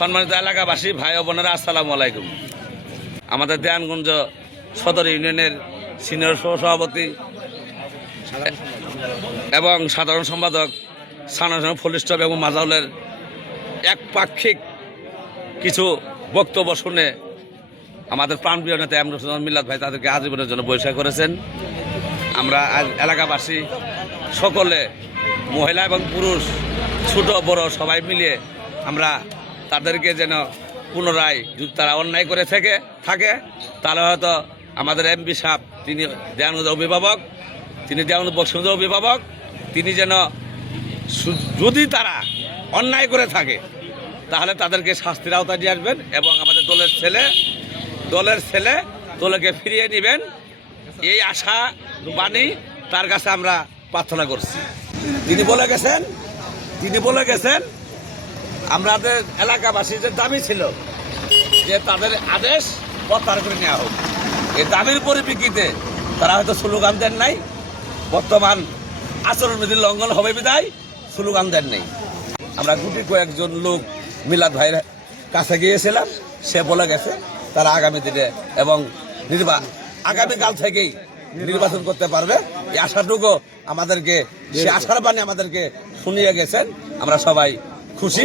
সম্মানিত এলাকাবাসী ভাই ও বোনেরা, আসসালামু আলাইকুম। আমাদের দেয়ানগঞ্জ সদর ইউনিয়নের সিনিয়র সহসভাপতি এবং সাধারণ সম্পাদক সানাসন ফলিস্টক এবং মাজাউলের একপাক্ষিক কিছু বক্তব্য শুনে আমাদের প্রাণপ্রিয় নেতা এমরুল মিল্লাত ভাই তাদেরকে আজীবনের জন্য বহিষ্কার করেছেন। আমরা এলাকাবাসী সকলে, মহিলা এবং পুরুষ, ছোট বড় সবাই মিলিয়ে আমরা তাদেরকে যেন পুনরায় যদি তারা অন্যায় করে থাকে তাহলে হয়তো আমাদের এমপি সাহেব, তিনি দেয়ানগঞ্জের অভিভাবক, তিনি দেয়ানগঞ্জ বক্সিগঞ্জের অভিভাবক, তিনি যেন যদি তারা অন্যায় করে থাকে তাহলে তাদেরকে শাস্তির আওতায় নিয়ে আসবেন এবং আমাদের দলের ছেলে দলকে ফিরিয়ে নেবেন, এই আশা বাণী তার কাছে আমরা প্রার্থনা করছি। তিনি বলে গেছেন আমাদের এলাকাবাসীদের দাবি ছিল যে তাদের আদেশ প্রত্যাহার করে নেওয়া হোক। এই দাবির পরিপ্রেক্ষিতে তারা হয়তো স্লোগান দেন নাই, বর্তমান আচরণবিধি লঙ্ঘন হবে বিদায় স্লোগান দেন নাই। আমরা গুটি কয়েকজন লোক মিলাদ ভাইয়ের কাছে গিয়েছিলাম, সে বলে গেছে তারা আগামী দিনে এবং আগামীকাল থেকেই নির্বাচন করতে পারবে, এই আশাটুকু আমাদেরকে, সে আশার বাণী আমাদেরকে শুনিয়ে গেছেন। আমরা সবাই খুশি।